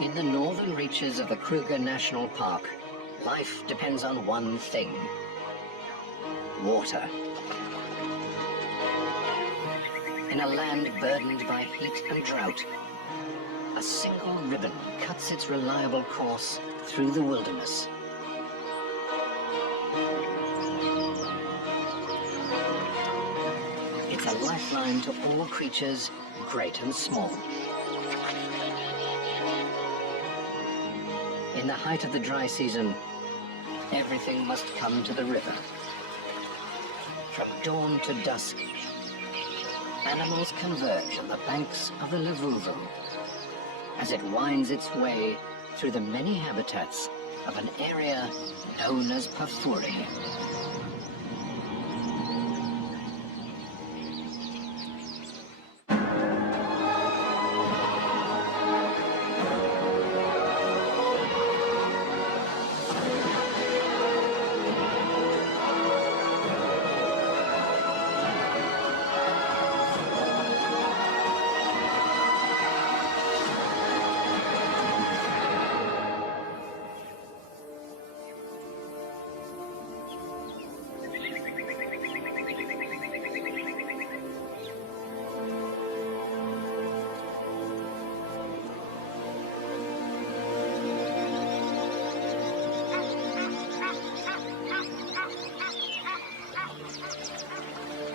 In the northern reaches of the Kruger National Park, life depends on one thing: water. In a land burdened by heat and drought, a single ribbon cuts its reliable course through the wilderness. It's a lifeline to all creatures, great and small. In the height of the dry season, everything must come to the river. From dawn to dusk, animals converge on the banks of the Luvuvu as it winds its way through the many habitats of an area known as Pafuri.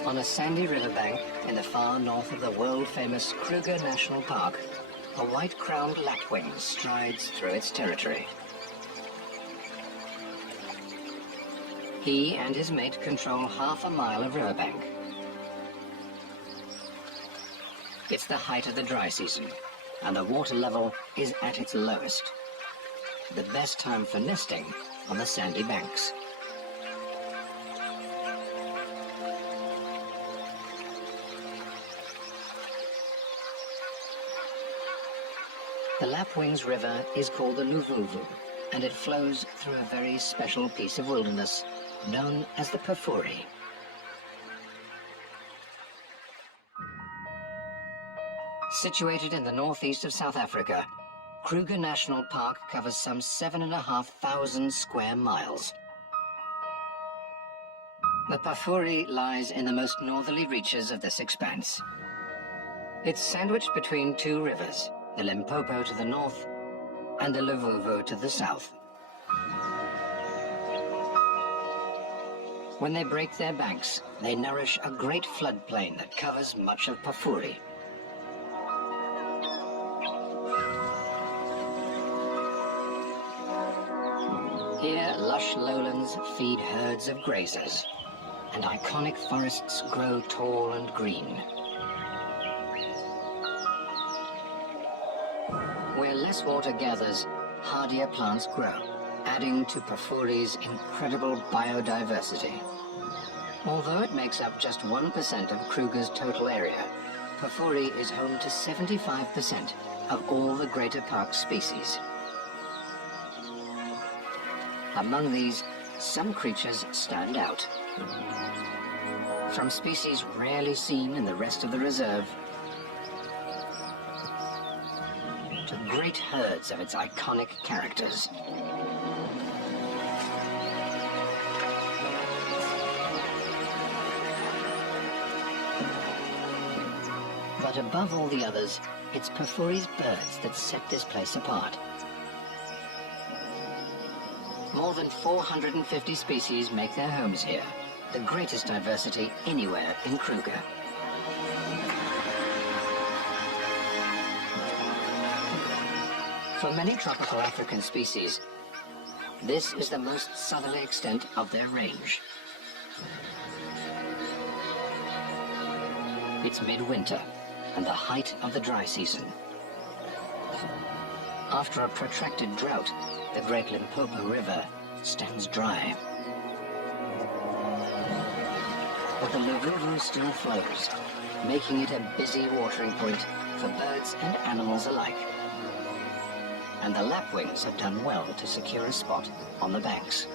On a sandy riverbank in the far north of the world-famous Kruger National Park, a white-crowned lapwing strides through its territory. He and his mate control half a mile of riverbank. It's the height of the dry season, and the water level is at its lowest. The best time for nesting on the sandy banks. The Lapwings River is called the Luvuvu, and it flows through a very special piece of wilderness known as the Pafuri. Situated in the northeast of South Africa, Kruger National Park covers some 7,500 square miles. The Pafuri lies in the most northerly reaches of this expanse. It's sandwiched between two rivers, the Limpopo to the north and the Luvuvu to the south. When they break their banks, they nourish a great floodplain that covers much of Pafuri. Here, lush lowlands feed herds of grazers, and iconic forests grow tall and green. Where less water gathers, hardier plants grow, adding to Pafuri's incredible biodiversity. Although it makes up just 1% of Kruger's total area, Pafuri is home to 75% of all the greater park species. Among these, some creatures stand out. From species rarely seen in the rest of the reserve, to great herds of its iconic characters. But above all the others, it's Pafuri's birds that set this place apart. More than 450 species make their homes here, the greatest diversity anywhere in Kruger. For many tropical African species, this is the most southerly extent of their range. It's midwinter and the height of the dry season. After a protracted drought, the Great Limpopo River stands dry. But the Luvuvu still flows, making it a busy watering point for birds and animals alike. And the lapwings have done well to secure a spot on the banks.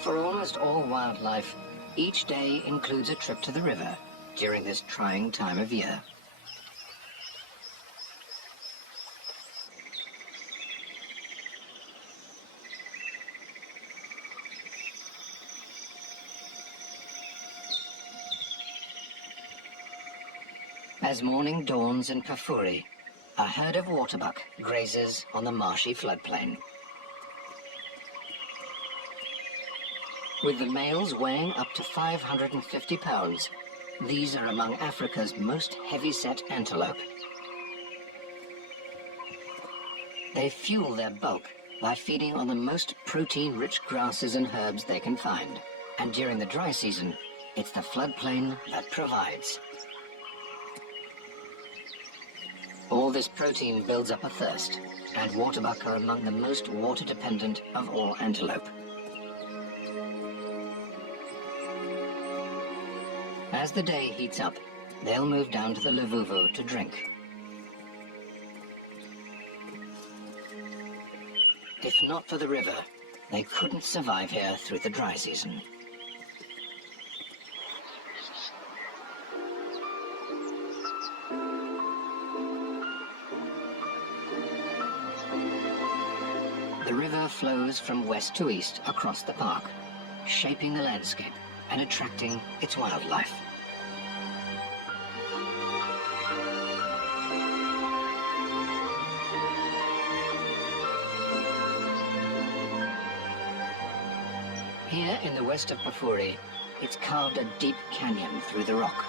For almost all wildlife, each day includes a trip to the river during this trying time of year. As morning dawns in Pafuri, a herd of waterbuck grazes on the marshy floodplain. With the males weighing up to 550 pounds, these are among Africa's most heavy-set antelope. They fuel their bulk by feeding on the most protein-rich grasses and herbs they can find. And during the dry season, it's the floodplain that provides. All this protein builds up a thirst, and waterbuck are among the most water-dependent of all antelope. As the day heats up, they'll move down to the Luvuvu to drink. If not for the river, they couldn't survive here through the dry season. The river flows from west to east across the park, shaping the landscape and attracting its wildlife. Here in the west of Pafuri, it's carved a deep canyon through the rock.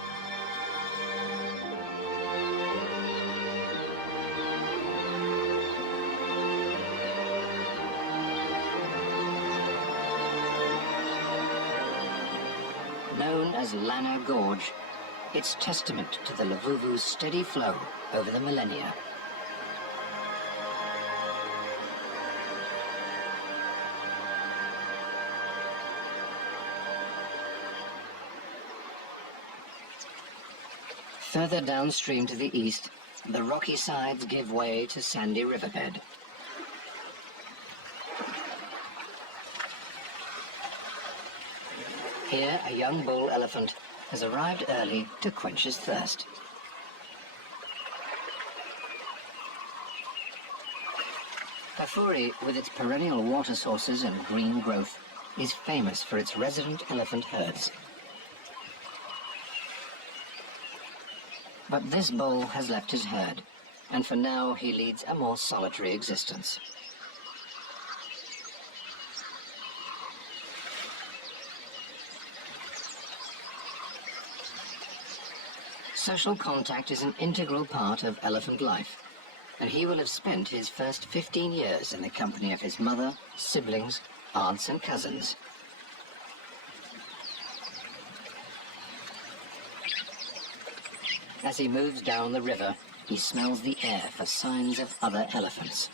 Known as Lana Gorge, it's testament to the Luvuvu's steady flow over the millennia. Further downstream to the east, the rocky sides give way to sandy riverbed. Here, a young bull elephant has arrived early to quench his thirst. Pafuri, with its perennial water sources and green growth, is famous for its resident elephant herds. But this bull has left his herd, and for now he leads a more solitary existence. Social contact is an integral part of elephant life, and he will have spent his first 15 years in the company of his mother, siblings, aunts and cousins. As he moves down the river, he smells the air for signs of other elephants.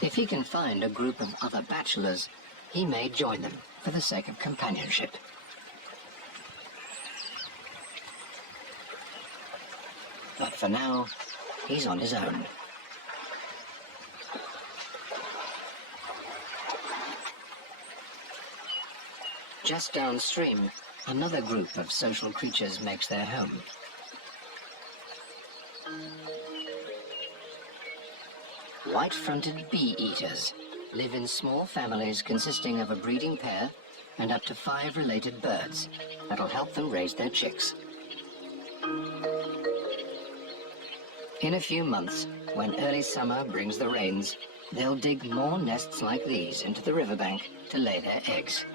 If he can find a group of other bachelors, he may join them for the sake of companionship. But for now, he's on his own. Just downstream, another group of social creatures makes their home. White-fronted bee-eaters live in small families consisting of a breeding pair and up to 5 related birds that'll help them raise their chicks. In a few months, when early summer brings the rains, they'll dig more nests like these into the riverbank to lay their eggs.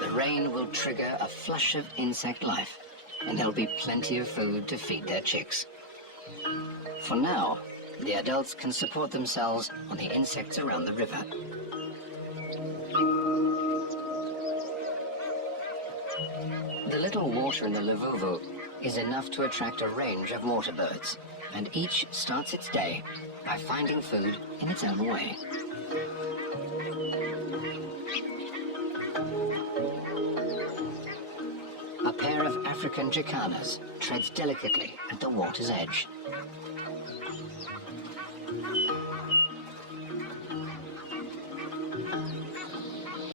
The rain will trigger a flush of insect life, and there'll be plenty of food to feed their chicks. For now, the adults can support themselves on the insects around the river. The little water in the Luvuvu is enough to attract a range of water birds, and each starts its day by finding food in its own way. A pair of African jacanas treads delicately at the water's edge.